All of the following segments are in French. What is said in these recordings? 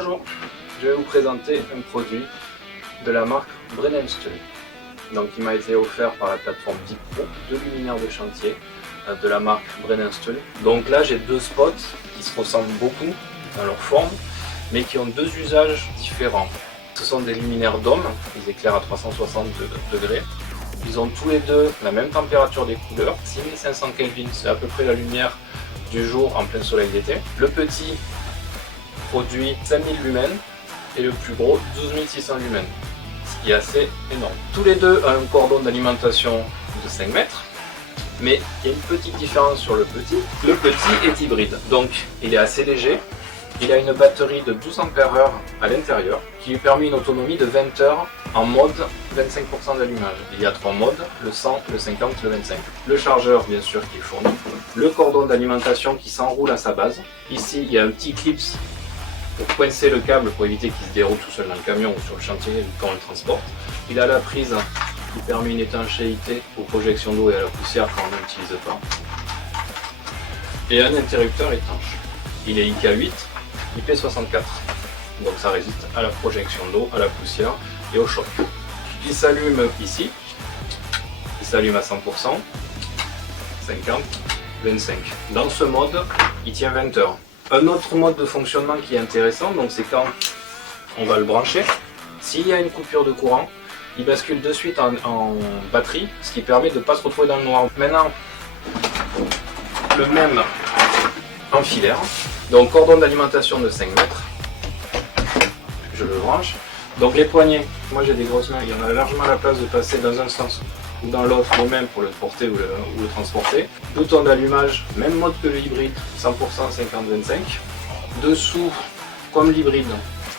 Bonjour, je vais vous présenter un produit de la marque Brennenstuhl. Donc, il m'a été offert par la plateforme Dipro, deux luminaires de chantier de la marque Brennenstuhl. Donc là, j'ai deux spots qui se ressemblent beaucoup dans leur forme, mais qui ont deux usages différents. Ce sont des luminaires dôme, ils éclairent à 360 degrés. Ils ont tous les deux la même température des couleurs, 6500 Kelvin, c'est à peu près la lumière du jour en plein soleil d'été. Le petit produit 5000 lumens et le plus gros 12600 lumens, ce qui est assez énorme. Tous les deux ont un cordon d'alimentation de 5 mètres, mais il y a une petite différence sur le petit. Le petit est hybride, donc il est assez léger. Il a une batterie de 12 ampères-heure à l'intérieur qui lui permet une autonomie de 20 heures en mode 25% d'allumage. Il y a trois modes, le 100, le 50, le 25. Le chargeur bien sûr qui est fourni. Le cordon d'alimentation qui s'enroule à sa base. Ici il y a un petit clip pour coincer le câble pour éviter qu'il se déroule tout seul dans le camion ou sur le chantier quand on le transporte. Il a la prise qui permet une étanchéité aux projections d'eau et à la poussière quand on n'utilise pas. Et un interrupteur étanche. Il est IK8. IP64, donc ça résiste à la projection d'eau, à la poussière et au choc. Il s'allume ici, il s'allume à 100%, 50, 25. Dans ce mode, il tient 20 heures. Un autre mode de fonctionnement qui est intéressant, donc c'est quand on va le brancher, s'il y a une coupure de courant, il bascule de suite en batterie, ce qui permet de ne pas se retrouver dans le noir. Maintenant, le même en filaire. Donc cordon d'alimentation de 5 mètres, je le branche. Donc les poignées, moi j'ai des grosses mains, il y en a largement la place de passer dans un sens ou dans l'autre, ou même pour le porter ou le transporter. Bouton d'allumage, même mode que le hybride, 100%, 50-25. Dessous, comme l'hybride,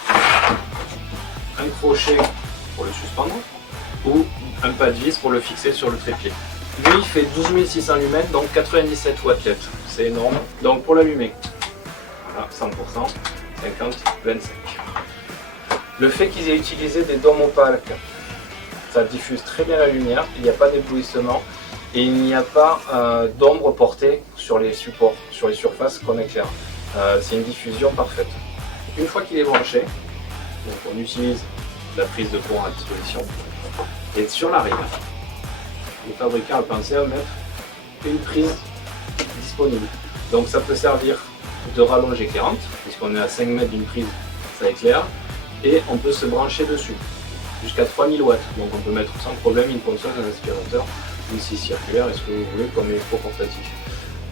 un crochet pour le suspendre ou un pas de vis pour le fixer sur le trépied. Lui il fait 12600 lumens, donc 97 watts LED, c'est énorme. Donc pour l'allumer, voilà, 100%, 50, 25. Le fait qu'ils aient utilisé des dômes opaques, ça diffuse très bien la lumière, il n'y a pas d'éblouissement et il n'y a pas d'ombre portée sur les supports, sur les surfaces qu'on éclaire. C'est une diffusion parfaite. Une fois qu'il est branché, donc on utilise la prise de courant à disposition et sur l'arrière, le fabricant a pensé à mettre une prise disponible. Donc ça peut servir de rallonge éclairante, puisqu'on est à 5 mètres d'une prise, ça éclaire, et on peut se brancher dessus, jusqu'à 3000 watts. Donc on peut mettre sans problème une console, un aspirateur, une scie circulaire, est-ce que vous voulez, comme électro portatif.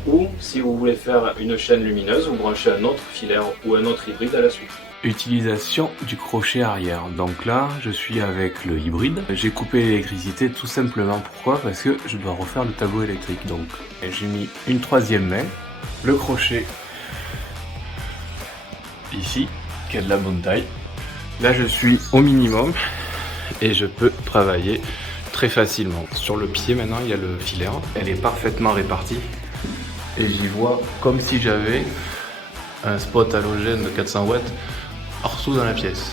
Ou si vous voulez faire une chaîne lumineuse, vous branchez un autre filaire ou un autre hybride à la suite. Utilisation du crochet arrière. Donc là, je suis avec le hybride. J'ai coupé l'électricité tout simplement. Pourquoi? Parce que je dois refaire le tableau électrique. Donc j'ai mis une troisième main, le crochet ici, qui a de la bonne taille. Là, je suis au minimum et je peux travailler très facilement. Sur le pied, maintenant, il y a le filaire. Elle est parfaitement répartie et j'y vois comme si j'avais un spot halogène de 400 watts partout dans la pièce.